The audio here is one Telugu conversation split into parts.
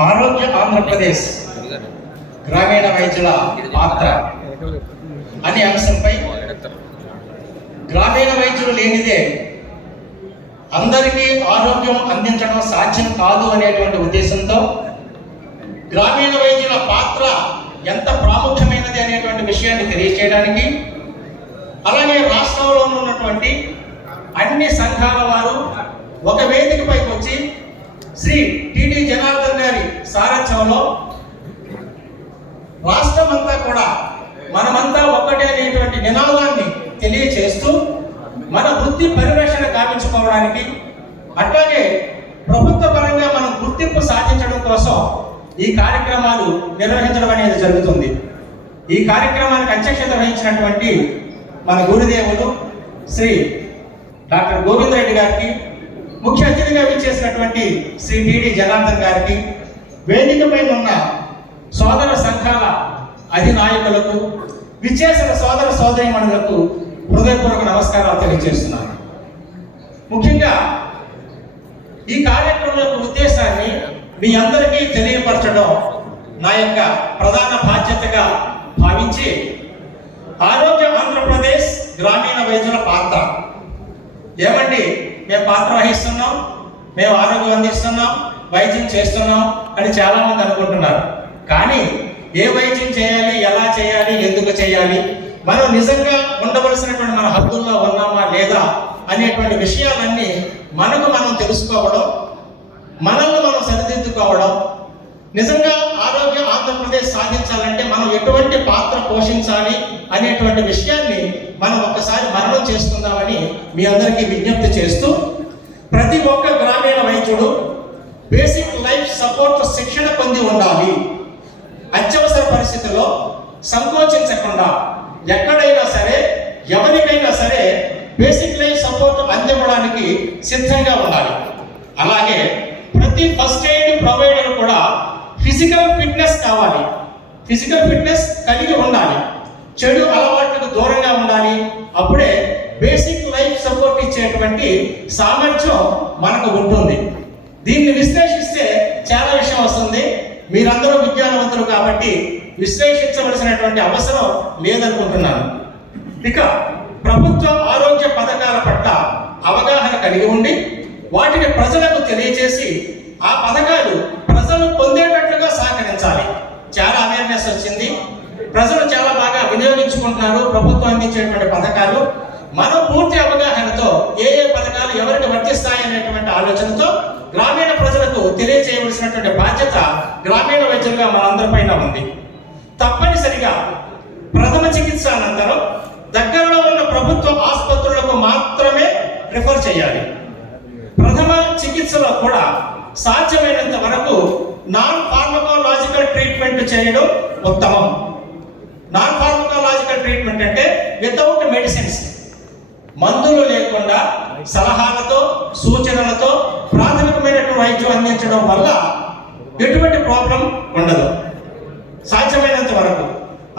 ఆరోగ్య ఆంధ్రప్రదేశ్ గ్రామీణ వైద్యుల పాత్ర అనే అంశంపై గ్రామీణ వైద్యులు లేనిదే అందరికీ ఆరోగ్యం అందించడం సాధ్యం కాదు అనేటువంటి ఉద్దేశంతో గ్రామీణ వైద్యుల పాత్ర ఎంత ప్రాముఖ్యమైనది అనేటువంటి విషయాన్ని తెలియచేయడానికి అలాగే రాష్ట్రంలో ఉన్నటువంటి అన్ని సంఘాల వారు ఒక వేదికపైకి వచ్చి శ్రీ టిడి జనార్దన్ గారి సారథ్యంలో రాష్ట్రమంతా కూడా మనమంతా ఒక్కటే అనేటువంటి నినాదాన్ని తెలియచేస్తూ మన వృత్తి పరిరక్షణ కావించుకోవడానికి అట్లాగే ప్రభుత్వ పరంగా మనం గుర్తింపు సాధించడం కోసం ఈ కార్యక్రమాలు నిర్వహించడం అనేది జరుగుతుంది. ఈ కార్యక్రమానికి అధ్యక్షత వహించినటువంటి మన గురుదేవులు శ్రీ డాక్టర్ గోవింద్ రెడ్డి గారికి ముఖ్య అతిథిగా విచ్చేసినటువంటి శ్రీ టీడీ జనార్దన్ గారికి వేదికపై ఉన్న సోదర సంఘాల అధినాయకులకు విచ్చేసిన సోదర సోదరిమణులకు హృదయపూర్వక నమస్కారాలు తెలియజేస్తున్నాను. ముఖ్యంగా ఈ కార్యక్రమం యొక్క ఉద్దేశాన్ని మీ అందరికీ తెలియపరచడం నా యొక్క ప్రధాన బాధ్యతగా భావించి ఆరోగ్య ఆంధ్రప్రదేశ్ గ్రామీణ వైద్యుల పాత్ర. ఏమండి? మేము పాత్ర వహిస్తున్నాం మేము ఆరోగ్యం అందిస్తున్నాం వైద్యం చేస్తున్నాం అని చాలా మంది అనుకుంటున్నారు. కానీ ఏ వైద్యం చేయాలి ఎలా చేయాలి ఎందుకు చేయాలి మనం నిజంగా ఉండవలసినటువంటి మన హద్దుల్లో ఉన్నామా లేదా అనేటువంటి విషయాలన్నీ మనకు మనం తెలుసుకోవడం మనల్ని మనం సరిదిద్దుకోవడం నిజంగా ఆరోగ్య ఆంధ్రప్రదేశ్ సాధించాలంటే మనం ఎటువంటి పాత్ర పోషించాలి అనేటువంటి విషయాన్ని మనం ఒక్కసారి మరణం చేసుకుందామని మీ అందరికీ విజ్ఞప్తి చేస్తూ ప్రతి ఒక్క గ్రామీణ వైద్యుడు బేసిక్ లైఫ్ సపోర్ట్ శిక్షణ పొంది ఉండాలి. అత్యవసర పరిస్థితుల్లో సంకోచించకుండా ఎక్కడైనా సరే ఎవరికైనా సరే బేసిక్ లైఫ్ సపోర్ట్ అందివ్వడానికి సిద్ధంగా ఉండాలి. అలాగే ప్రతి ఫస్ట్ ఎయిడ్ ప్రొవైడర్ కూడా ఫిజికల్ ఫిట్నెస్ కావాలి. ఫిజికల్ ఫిట్నెస్ కలిగి ఉండాలి. చెడు అలవాట్లకు దూరంగా ఉండాలి. అప్పుడే బేసిక్ లైఫ్ సపోర్ట్ ఇచ్చేటువంటి సామర్థ్యం మనకు ఉంటుంది. దీన్ని విశ్లేషిస్తే చాలా విషయం వస్తుంది. మీరందరూ విజ్ఞానవంతులు కాబట్టి విశ్లేషించవలసినటువంటి అవసరం లేదనుకుంటున్నాను. ఇక ప్రభుత్వ ఆరోగ్య పథకాల పట్ల అవగాహన కలిగి ఉండి వాటిని ప్రజలకు తెలియజేసి ఆ పథకాలు ప్రజలు పొందేటట్లుగా సహకరించాలి. చాలా అవేర్నెస్ వచ్చింది. ప్రజలు చాలా బాగా వినియోగించుకుంటున్నారు ప్రభుత్వం అందించేటువంటి పథకాలు. మనం పూర్తి అవగాహనతో ఏ ఏ పథకాలు ఎవరికి వర్తిస్తాయి అనేటువంటి ఆలోచనతో గ్రామీణ ప్రజలకు తెలియజేయవలసినటువంటి బాధ్యత గ్రామీణ వైద్యులుగా మనందరిపైన ఉంది. తప్పనిసరిగా ప్రథమ చికిత్స అనంతరం దగ్గరలో ఉన్న ప్రభుత్వ ఆసుపత్రులకు మాత్రమే రిఫర్ చేయాలి. ప్రథమ చికిత్సలో కూడా సాధ్యమైనంత వరకు నాన్ ఫార్మకోలాజికల్ ట్రీట్మెంట్ చేయడం ఉత్తమం. నాన్ ఫార్మకోలాజికల్ ట్రీట్మెంట్ అంటే వితౌట్ మెడిసిన్స్. మందులు లేకుండా సలహాలతో సూచనలతో ప్రాథమికమైనటువంటి వైద్యం అందించడం వల్ల ఎటువంటి ప్రాబ్లం ఉండదు. సాధ్యమైనంత వరకు.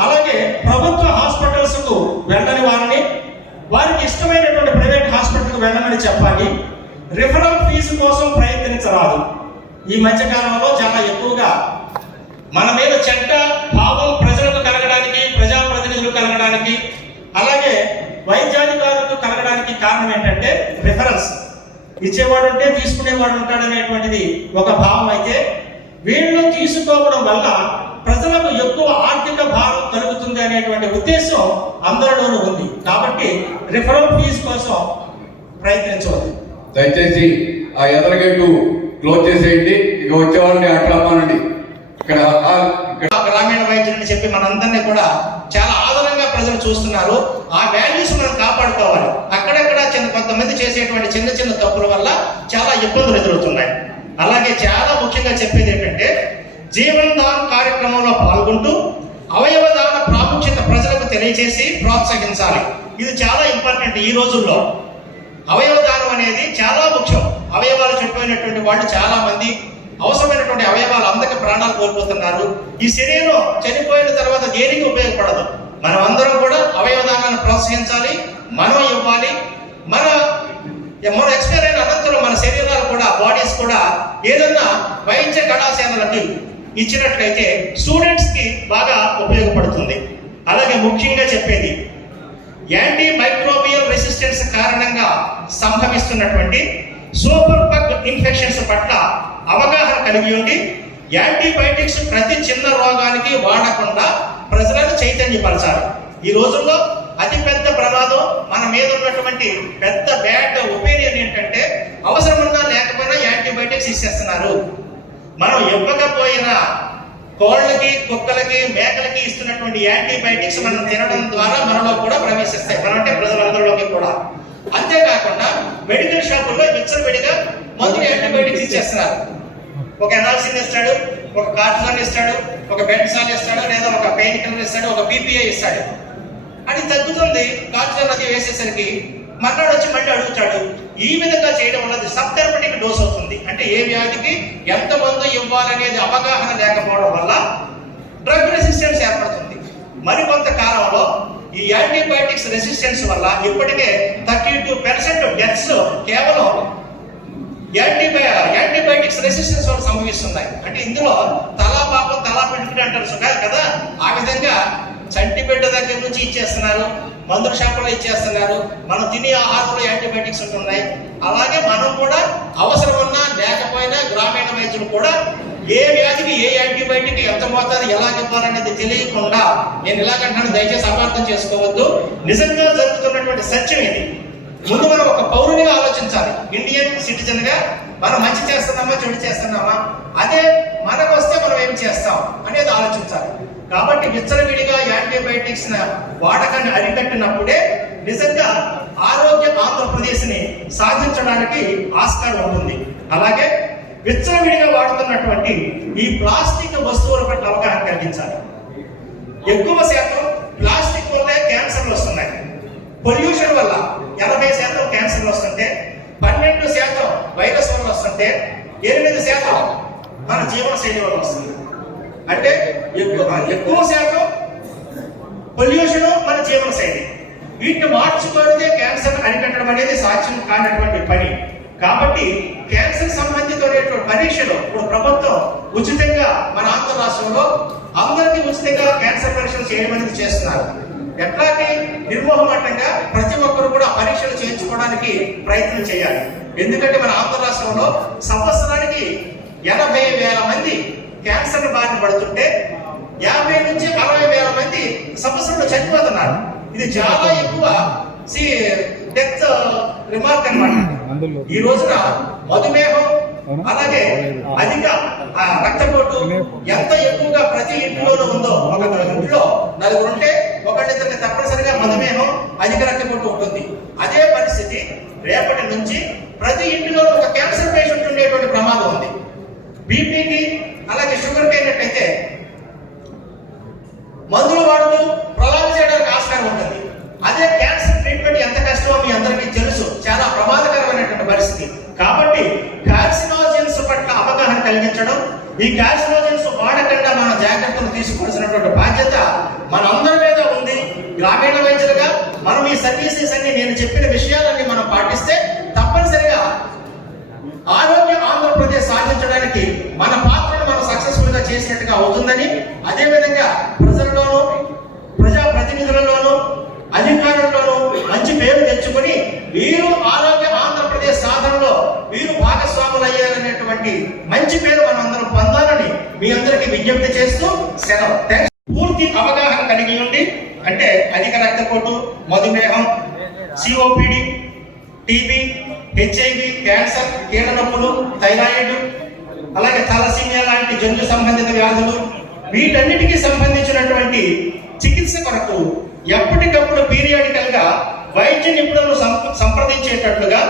అలాగే ప్రభుత్వ హాస్పిటల్స్కు వెళ్ళని వారిని వారికి ఇష్టమైనటువంటి ప్రైవేట్ హాస్పిటల్కి వెళ్ళమని చెప్పాలి. రిఫరల్ ఫీజు కోసం ప్రయత్నించరాదు. ఈ మధ్య కాలంలో చాలా ఎక్కువగా మన మీద చెడ్డ భావం ప్రజలకు కలగడానికి ప్రజాప్రతినిధులు కలగడానికి అలాగే వైద్యాధికారులు కారణం ఏంటంటే రిఫరెన్స్ ఇచ్చేవాడు ఉంటే తీసుకునేవాడు ఉంటాడు అనేటువంటిది ఒక భావం అయితే వీళ్ళు తీసుకోవడం వల్ల ప్రజలకు ఎక్కువ ఆర్థిక భారం కలుగుతుంది అనేటువంటి ఉద్దేశం అందరిలోనూ ఉంది. కాబట్టి రిఫరల్ ఫీజు కోసం ప్రయత్నించవద్దు. దయచేసి ఆ ఎదర గేటు క్లోజ్ చేసేయండి. ఇక వచ్చే వాళ్ళని అట్లా అమ్మానండి. ఇక్కడ గ్రామీణ వైద్యులని చెప్పి మనందరినీ కూడా చాలా ఆదరంగా ప్రజలు చూస్తున్నారు. ఆ వాల్యూస్ మనం కాపాడుకోవాలి. అక్కడక్కడ చిన్న కొంతమంది చేసేటువంటి చిన్న చిన్న తప్పుల వల్ల చాలా ఇబ్బందులు ఎదురవుతున్నాయి. అలాగే చాలా ముఖ్యంగా చెప్పేది ఏంటంటే జీవనదాన కార్యక్రమంలో పాల్గొంటూ అవయవ దాన ప్రాముఖ్యత ప్రజలకు తెలియజేసి ప్రోత్సహించాలి. ఇది చాలా ఇంపార్టెంట్ ఈ రోజుల్లో. అవయవ దానం అనేది చాలా ముఖ్యం. అవయవాలు చనిపోయినటువంటి వాళ్ళు చాలా మంది అవసరమైనటువంటి అవయవాలు అందక ప్రాణాలు కోల్పోతున్నారు. ఈ శరీరం చనిపోయిన తర్వాత దేనికి ఉపయోగపడదు? మనం అందరం కూడా అవయవ దానాన్ని ప్రోత్సహించాలి మనం ఇవ్వాలి మన మన ఎక్స్పైర్ అయిన అనంతరం మన శరీరాలు కూడా బాడీస్ కూడా ఏదన్నా వైద్య కళాశాలలకి ఇచ్చినట్లయితే స్టూడెంట్స్కి బాగా ఉపయోగపడుతుంది. అలాగే ముఖ్యంగా చెప్పేది యాంటీ మైక్రోబియల్ రెసిస్టెన్స్ కారణంగా సంభవిస్తున్నటువంటి సూపర్ బగ్ ఇన్ఫెక్షన్స్ పట్ల అవగాహన కలిగి ఉండి యాంటీబయాటిక్స్ ప్రతి చిన్న రోగానికి వాడకుండా ప్రజలను చైతన్యపరచాలి. ఈ రోజుల్లో అతి పెద్ద ప్రమాదం మన మీద ఉన్నటువంటి పెద్ద బ్యాడ్ ఒపీనియన్ ఏంటంటే అవసరం ఉన్నా లేకపోయినా యాంటీబయాటిక్స్ ఇచ్చేస్తున్నారు మనం ఇవ్వకపోయినా కోళ్ళకి కుక్కలకి మేకలకి ఇస్తున్నటువంటి యాంటీబయాటిక్స్ మనం తినడం ద్వారా మనలో కూడా ప్రవేశిస్తాయి. మనం అంటే ప్రజలందరిలోకి కూడా. అంతేకాకుండా మెడికల్ షాపుల్లో విచ్చలవిడిగా మందులు యాంటీబయాటిక్స్ ఇచ్చేస్తున్నారు. ఒక ఎనాల్సిన్ ఇస్తాడు ఒక కార్టిజాన్ ఇస్తాడు ఒక బెడ్సాన్ ఇస్తాడు లేదా ఒక పెయిన్ కిల్లర్ ఇస్తాడు ఒక పీపీఐ ఇస్తాడు. అది తగ్గుతుంది. గాజు నది వేసేసరికి మర్నాడు వచ్చి మళ్ళీ అడుగుతాడు ఈ విధంగా చేయడం వల్ల సబ్ డోస్ అవుతుంది. అంటే ఏ వ్యాధికి ఎంత మందు ఇవ్వాలనేది అవగాహన లేకపోవడం వల్ల డ్రగ్ రెసిస్టెన్స్ ఏర్పడుతుంది. మరికొంత కాలంలో ఈ యాంటీబయాటిక్స్ రెసిస్టెన్స్ వల్ల ఇప్పటికే థర్టీ టూ పర్సెంట్ డెత్స్ కేవలం యాంటీబయా యాంటీబయాటిక్స్ రెసిస్టెన్స్ వల్ల సంభవిస్తున్నాయి. అంటే ఇందులో తలా పాపం తలా పెట్టుకుని అంటారు సుఖాలు కదా? ఆ విధంగా చంటి బిడ్డ దగ్గర నుంచి ఇచ్చేస్తున్నారు మందుల షాపులో ఇచ్చేస్తున్నారు మనం తినే ఆహారంలో యాంటీబయాటిక్స్ ఉంటున్నాయి. అలాగే మనం కూడా అవసరం ఉన్నా లేకపోయినా గ్రామీణ వైద్యులు కూడా ఏ వ్యాధికి ఏ యాంటీబయాటిక్ ఎంత మోతాదు ఎలా ఇవ్వాలనేది తెలియకుండా నేను ఇలాగంటాను దయచేసి అపార్థం చేసుకోవద్దు. నిజంగా జరుగుతున్నటువంటి సత్యం ఇది. ముందు మనం ఒక పౌరునిగా ఆలోచించాలి. ఇండియన్ సిటిజన్గా మనం మంచి చేస్తున్నామా చెడు చేస్తున్నామా? అదే మనకు వస్తే మనం ఏం చేస్తాం అనేది ఆలోచించాలి. కాబట్టి విచ్చలవిడిగా యాంటీబయాటిక్స్ వాడకాన్ని అరికట్టినప్పుడే నిజంగా ఆరోగ్య ఆంధ్రప్రదేశ్ని సాధించడానికి ఆస్కారం ఉంటుంది. అలాగే విచ్చలవిడిగా వాడుతున్నటువంటి ఈ ప్లాస్టిక్ వస్తువుల పట్ల అవగాహన కలిగించాలి. ఎక్కువ శాతం ప్లాస్టిక్ వల్లే క్యాన్సర్లు వస్తున్నాయి. పొల్యూషన్ వల్ల ఎనభై శాతం క్యాన్సర్లు వస్తుంటే పన్నెండు శాతం వైరస్ వల్ల వస్తుంటే ఎనిమిది శాతం మన జీవనశైలి వల్ల వస్తుంది. అంటే ఎక్కువ ఎక్కువ శాతం పొల్యూషన్ మన జీవన శైలి. వీటిని మార్చుకోవడమే క్యాన్సర్ అరికట్టడం అనేది సాధ్యం కానటువంటి పని. కాబట్టి క్యాన్సర్ సంబంధితమైనటువంటి పరీక్షలు ఇప్పుడు ప్రభుత్వం ఉచితంగా మన ఆంధ్ర రాష్ట్రంలో అందరికీ ఉచితంగా క్యాన్సర్ పరీక్షలు చేయడం అనేది చేస్తున్నారు. ఎట్లాంటి నిర్మోహమాటంగా ప్రతి ఒక్కరు కూడా పరీక్షలు చేయించుకోవడానికి ప్రయత్నం చేయాలి. ఎందుకంటే మన ఆంధ్ర రాష్ట్రంలో సంవత్సరానికి ఎనభై వేల మంది క్యాన్సర్ బారిన పడుతుంటే యాభై నుంచి అరవై వేల మంది సంవత్సరంలో చనిపోతున్నారు. ఇది చాలా ఎక్కువ డెత్ రిమార్క్ అన్నమాట. ఈ రోజున మధుమేహం అలాగే అధిక రక్తపోటు ఎంత ఎక్కువగా ప్రతి ఇంటిలోనూ ఉందో ఒక ఇంట్లో నలుగురు ఉంటే ఒకళ్ళిద్దరికి తప్పనిసరిగా మధుమేహం అధిక రక్తపోటు ఉంటుంది. అదే పరిస్థితి రేపటి నుంచి ప్రతి ఇంటిలో ఒక క్యాన్సర్ పేషెంట్ ఉండేటువంటి ప్రమాదం ఉంది. బీపీకి అలాగే షుగర్ అయినట్టయితే మందులు వాడుతూ ప్రలాప చేయడానికి ఆస్కారం ఉంటుంది. అదే క్యాన్సర్ ట్రీట్మెంట్ ఎంత కష్టమో మీ అందరికీ తెలుసు. చాలా ప్రమాదకరమైనటువంటి పరిస్థితి. కాబట్టి కార్సినోజన్స్ పట్ల అవగాహన కలిగించడం ఈ కార్సినోజన్స్ వాడకుండా మన జాగ్రత్తలు తీసుకోవాల్సినటువంటి బాధ్యత మన అందరి మీద ఉంది. గ్రామీణ వైద్యులుగా మనం ఈ సర్వీసెస్ అన్ని నేను చెప్పిన విషయాలన్నీ మనం పాటిస్తే తప్పనిసరిగా ఆరోగ్య ఆంధ్రప్రదేశ్ సాధించడానికి మన మనం చేసినట్టుగా అవుతుందని అదే విధంగా ప్రజల్లోనూ ప్రజా ప్రతినిధులలోనూ అధికారుల్లోనూ మంచి పేరు తెచ్చుకొని వీరు ఆరోగ్య ఆంధ్రప్రదేశ్ సాధనలో వీరు భాగస్వాములు అయ్యారనేటువంటి మంచి పేరు మనం అందరం పొందాలని మీ అందరికీ విజ్ఞప్తి చేస్తూ సెలవు. పూర్తి అవగాహన కలిగి ఉండి అంటే అధిక రక్తపోటు మధుమేహం సిఓపిడి టీబీ హెచ్ఐవి క్యాన్సర్ కీళ్ళ నొప్పులు థైరాయిడ్ అలాగే తలసీమియా లాంటి జంతు సంబంధిత వ్యాధులు వీటన్నిటికీ సంబంధించినటువంటి చికిత్స కొరకు ఎప్పటికప్పుడు పీరియాడికల్గా వైద్య నిపుణులను సంప్రదించేటట్లుగా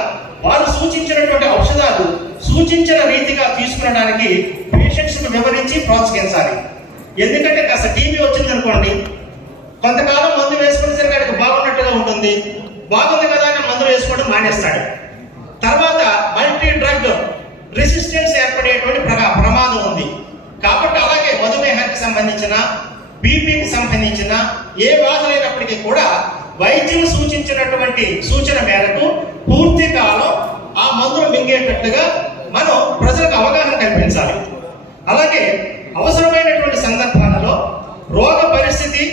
వారు సూచించినటువంటి ఔషధాలు సూచించిన రీతిగా తీసుకునడానికి పేషెంట్స్ను వివరించి ప్రోత్సహించాలి. ఎందుకంటే కాస్త టీబీ వచ్చింది అనుకోండి కొంతకాలం మందు వేసుకునేసరికి ఆయనకు బాగున్నట్టుగా ఉంటుంది. బాగుంది కదా అని మందు వేసుకోవడం మానేస్తాడు. తర్వాత మల్టీ డ్రగ్ రెసిస్టెన్స్ ఏర్పడేటువంటి ప్రమాదం ఉంది. కాబట్టి అలాగే మధుమేహానికి సంబంధించిన బీపీకి సంబంధించిన ఏ వ్యాధులైనప్పటికీ కూడా వైద్యులు సూచించినటువంటి సూచన మేరకు పూర్తి కాలం ఆ మందులు మింగేటట్లుగా మనం ప్రజలకు అవగాహన కల్పించాలి. అలాగే అవసరమైనటువంటి సందర్భాలలో రోగ పరిస్థితి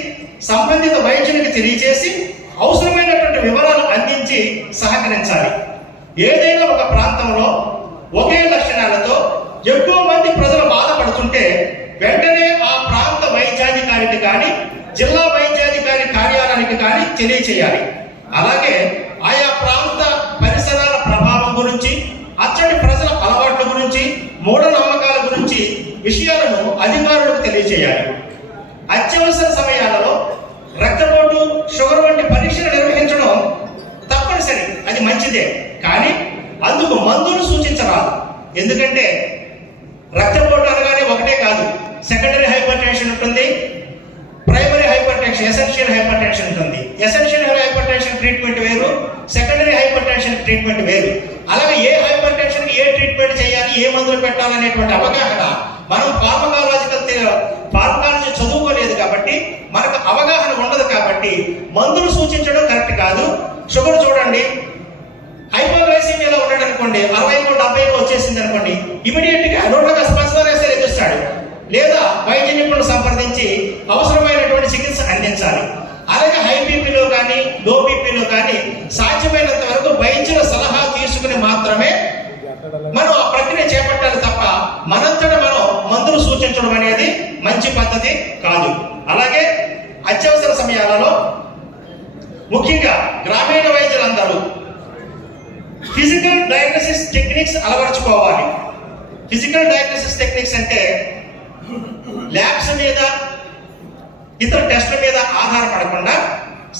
సంబంధిత వైద్యునికి తెలియజేసి అవసరమైనటువంటి వివరాలు అందించి సహకరించాలి. ఏదైనా ఒక ప్రాంతంలో ఒకే లక్షణాలతో ఎక్కువ మంది ప్రజలు బాధపడుతుంటే వెంటనే ఆ ప్రాంత వైద్యాధికారికి కానీ జిల్లా వైద్యాధికారి కార్యాలయానికి కానీ తెలియచేయాలి. అలాగే ఆయా ప్రాంత పరిసరాల ప్రభావం గురించి అచ్చడి ప్రజల అలవాట్ల గురించి మూఢనమ్మకాల గురించి విషయాలను అధికారులకు తెలియచేయాలి. అందుకు మందులు సూచించరాదు. ఎందుకంటే రక్తపోటు అనగానే ఒకటే కాదు సెకండరీ హైపర్ టెన్షన్ ఉంటుంది primary hypertension essential hypertension ఉంటుంది. ఎసెన్షియల్ హైపర్ టెన్షన్ ట్రీట్మెంట్ వేరు సెకండరీ హైపర్ టెన్షన్ ట్రీట్మెంట్ వేరు. అలాగే ఏ హైపర్ టెన్షన్ ఏ ట్రీట్మెంట్ చేయాలి ఏ మందులు పెట్టాలనేటువంటి అవగాహన మనం ఫార్మకాలజికల్ ఫార్మకాలజీ చదువుకోలేదు కాబట్టి మనకు అవగాహన ఉండదు కాబట్టి మందులు సూచించడం కరెక్ట్ కాదు. షుగర్ చూడండి హైపోగ్లైసీమియాలో ఉన్నాడు అనుకోండి అరవై మూడు డెబ్బై వచ్చేసింది అనుకోండి ఇమీడియట్గా స్పెషల్ స్పందన ఎదుస్తాడు లేదా వైద్య నిపుణులు సంప్రదించి అవసరమైనటువంటి చికిత్స అందించాలి. అలాగే హై బీపీలో కానీ లో బీపీలో కానీ సాధ్యమైనంత వరకు వైద్యుల సలహా తీసుకుని మాత్రమే మనం ఆ ప్రక్రియ చేపట్టాలి తప్ప మనంతట మనం మందులు సూచించడం అనేది మంచి పద్ధతి కాదు. అలాగే అత్యవసర సమయాలలో ముఖ్యంగా గ్రామీణ వైద్యులందరూ ఫిజికల్ డయాగ్నోసిస్ టెక్నిక్స్ అలవర్చుకోవాలి. ఫిజికల్ డయాగ్నోసిస్ టెక్నిక్స్ అంటే ల్యాబ్స్ మీద ఇతర టెస్ట్ల మీద ఆధారపడకుండా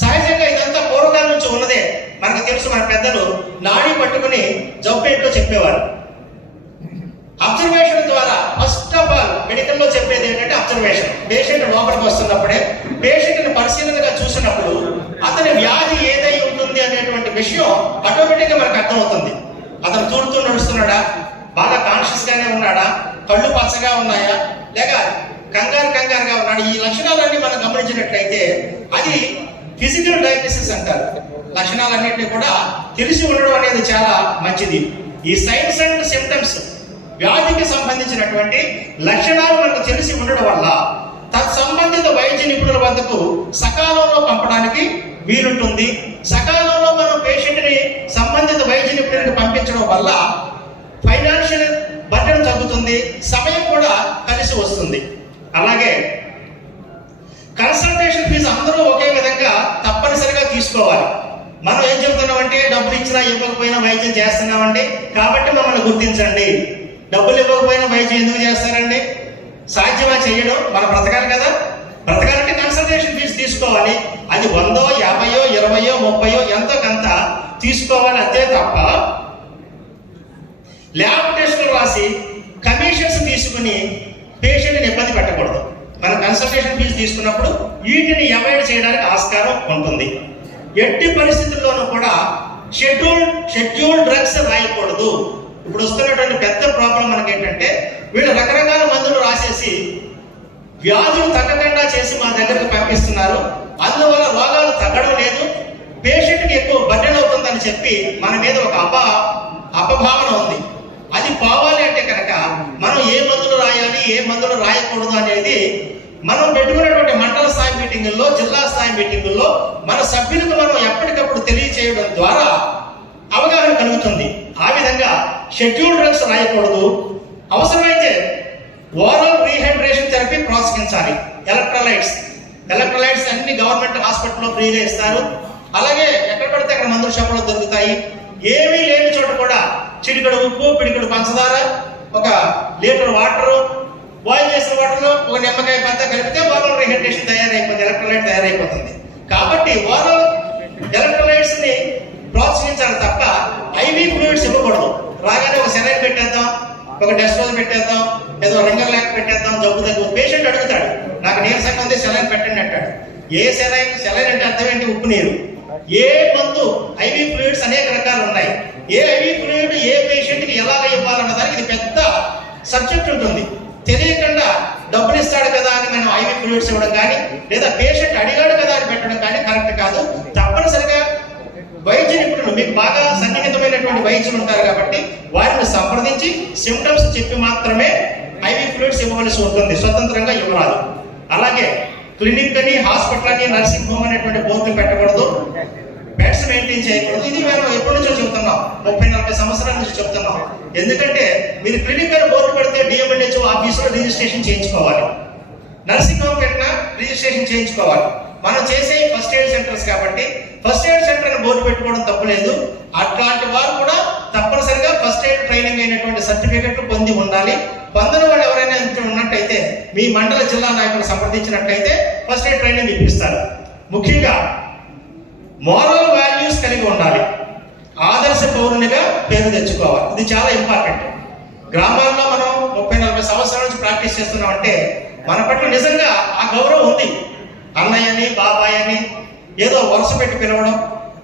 సహజంగా ఇదంతా పూర్వకాలం నుంచి ఉన్నదే. మనకు తెలుసు మన పెద్దలు నాడి పట్టుకుని జబ్బేట్లో చెప్పేవారు. అబ్జర్వేషన్ ద్వారా ఫస్ట్ ఆఫ్ మెడికల్లో చెప్పేది ఏంటంటే అబ్జర్వేషన్ పేషెంట్ లోపలికి వస్తున్నప్పుడే పేషెంట్ని పరిశీలనగా చూసినప్పుడు అతని వ్యాధి ఏదై ఉంటుంది అనేటువంటి విషయం ఆటోమేటిక్గా మనకు అర్థమవుతుంది. అతను తూడుతూ నడుస్తున్నాడా? బాగా కాన్షియస్ గానే ఉన్నాడా? కళ్ళు పచ్చగా ఉన్నాయా? లేక కంగారు కంగారుగా ఉన్నాడు? ఈ లక్షణాలన్నీ మనం గమనించినట్లయితే అది ఫిజికల్ డయాగ్నోసిస్ అంటారు. లక్షణాలన్నింటినీ కూడా తెలిసి ఉండడం అనేది చాలా మంచిది. ఈ సైన్స్ అండ్ సిమ్టమ్స్ వ్యాధికి సంబంధించినటువంటి లక్షణాలు మనకు తెలిసి ఉండడం వల్ల తత్సంబంధిత వైద్య నిపుణుల వద్దకు సకాలంలో పంపడానికి వీలుంటుంది. సకాలంలో మనం పేషెంట్ని సంబంధిత వైద్య నిపుణులకు పంపించడం వల్ల ఫైనాన్షియల్ బర్డెన్ తగ్గుతుంది సమయం కూడా కలిసి వస్తుంది. అలాగే కన్సల్టేషన్ ఫీజు అందరూ ఒకే విధంగా తప్పనిసరిగా తీసుకోవాలి. మనం ఏం చెబుతున్నామంటే డబ్బులు ఇచ్చినా ఇవ్వకపోయినా వైద్యం చేస్తున్నామండి. కాబట్టి మమ్మల్ని గుర్తించండి. డబ్బులు ఇవ్వకపోయినా వైద్యం ఎందుకు చేస్తారండి? సాధ్యమా చేయడం? మన బ్రతకాలి కదా? బ్రతకాలంటే కన్సల్టేషన్ ఫీజు తీసుకోవాలి. అది వందో యాభయో ఇరవయో ముప్పయో ఎంతో కొంత తీసుకోవాలి అంతే తప్ప ల్యాబ్ టెస్టులు రాసి కమిషన్స్ తీసుకుని పేషెంట్ని ఇబ్బంది పెట్టకూడదు. మన కన్సల్టేషన్ ఫీజు తీసుకున్నప్పుడు వీటిని అవాయిడ్ చేయడానికి ఆస్కారం ఉంటుంది. ఎట్టి పరిస్థితుల్లోనూ కూడా షెడ్యూల్ షెడ్యూల్ డ్రగ్స్ రాయకూడదు. ఇప్పుడు వస్తున్నటువంటి పెద్ద ప్రాబ్లం మనకి ఏంటంటే వీళ్ళు రకరకాల మందులు రాసేసి వ్యాధులు తగ్గకుండా చేసి మా దగ్గరకు పంపిస్తున్నారు. అందువల్ల రోగాలు తగ్గడం లేదు. పేషెంట్కి ఎక్కువ బర్డెన్ అవుతుందని చెప్పి మన మీద ఒక అప అపభావన ఉంది. అది పోవాలి అంటే కనుక మనం ఏ మందులు రాయాలి ఏ మందులు రాయకూడదు అనేది మనం పెట్టుకున్నటువంటి మండల స్థాయి మీటింగుల్లో జిల్లా స్థాయి మీటింగుల్లో మన సభ్యులకు మనం ఎప్పటికప్పుడు తెలియచేయడం ద్వారా అవగాహన కలుగుతుంది. ఆ విధంగా షెడ్యూల్ డ్రగ్స్ రాయకూడదు. అవసరమైతే ఓరల్ రీహైడ్రేషన్ థెరపీ ప్రోత్సహించాలి. ఎలక్ట్రోలైట్స్ ఎలక్ట్రోలైట్స్ అన్ని గవర్నమెంట్ హాస్పిటల్లో ఫ్రీగా ఇస్తారు. అలాగే ఎక్కడ పడితే అక్కడ మందుల షాపులో దొరుకుతాయి. ఏమీ లేని చోట కూడా చిటికడు ఉప్పు పిడికడు పంచదార ఒక లీటర్ వాటర్ బాయిల్ చేసిన వాటర్లో ఒక నిమ్మకాయ పెద్ద కలిపితే ఓరల్ రీహైడ్రేషన్ తయారైపోతుంది ఎలక్ట్రోలైట్ తయారైపోతుంది. కాబట్టి ఓరల్ ఎలక్ట్రోలైట్స్ని ప్రోత్సహించాలి తప్ప ఐవీ ఫ్లూయిడ్స్ ఇవ్వకూడదు రాగానే ఒక సెలైన్ పెట్టేద్దాం ఒక డెస్ట్రోజ్ పెట్టేద్దాం ఏదో రింగర్ ల్యాక్ పెట్టేద్దాం జబ్బు తగ్గు పేషెంట్ అడుగుతాడు నాకు నీరసంగా ఉంది సెలైన్ పెట్టండి అంటాడు. ఏ సెలైన్ సెలైన్ అంటే అర్థం ఏంటి? ఉప్పు నీరు. ఏ మందు ఐవీ ఫ్లూయిడ్స్ అనేక రకాలు ఉన్నాయి. ఏ ఐవీ ఫ్లూయిడ్ ఏ పేషెంట్కి ఎలాగ ఇవ్వాలన్న దానికి ఇది పెద్ద సబ్జెక్ట్ ఉంటుంది. తెలియకుండా డబ్బులు ఇస్తాడు కదా అని మనం ఐవీ ఫ్లూయిడ్స్ ఇవ్వడం కానీ లేదా పేషెంట్ అడిగాడు కదా అని పెట్టడం కానీ కరెక్ట్ కాదు. తప్పనిసరిగా వైద్య నిపుణులు మీకు బాగా సన్నిహితమైనటువంటి వహించి ఉంటారు కాబట్టి వారిని సంప్రదించి సిమ్టమ్స్ చెప్పి మాత్రమే ఐవీ ఫ్లూయిడ్స్ ఇవ్వవలసి ఉంటుంది. స్వతంత్రంగా ఇవ్వరాదు. అలాగే క్లినిక్ అని హాస్పిటల్ అని నర్సింగ్ హోమ్ అనేటువంటి బోర్డులు పెట్టకూడదు. బెడ్స్ మెయింటైన్ చేయకూడదు. ఇది మేము ఎప్పటి నుంచో చెబుతున్నాం ముప్పై నలభై సంవత్సరాల నుంచి చెప్తున్నాం. ఎందుకంటే మీరు క్లినిక్ అని బోర్డు పెడితే డిఎంఎన్హెచ్ఓ ఆఫీసులో రిజిస్ట్రేషన్ చేయించుకోవాలి. నర్సింగ్ హోమ్ పెట్టినా రిజిస్ట్రేషన్ చేయించుకోవాలి. మనం చేసే ఫస్ట్ ఎయిడ్ సెంటర్స్ కాబట్టి ఫస్ట్ ఎయిడ్ సెంటర్ అని బోర్డు పెట్టుకోవడం తప్పులేదు. అట్లాంటి వారు కూడా ట్రైనింగ్ అయినటువంటి సర్టిఫికెట్లు పొంది ఉండాలి. పొందని వాళ్ళు ఎవరైనా ఉన్నట్టయితే మీ మండల జిల్లా నాయకులు సంప్రదించినట్లయితే ఫస్ట్ ఎయిడ్ ట్రైనింగ్ ఇప్పిస్తారు. ముఖ్యంగా మోరల్ వాల్యూస్ కలిగి ఉండాలి. ఆదర్శ పౌరునిగా పేరు తెచ్చుకోవాలి. ఇది చాలా ఇంపార్టెంట్ గ్రామాల్లో మనం ముప్పై నలభై సంవత్సరాల నుంచి ప్రాక్టీస్ చేస్తున్నాం అంటే మన పట్ల నిజంగా ఆ గౌరవం ఉంది. అన్నయ్య అని బాబాయ్ అని ఏదో వరుస పెట్టి పిలవడం.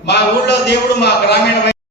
మా ఊళ్ళో దేవుడు మా గ్రామీణ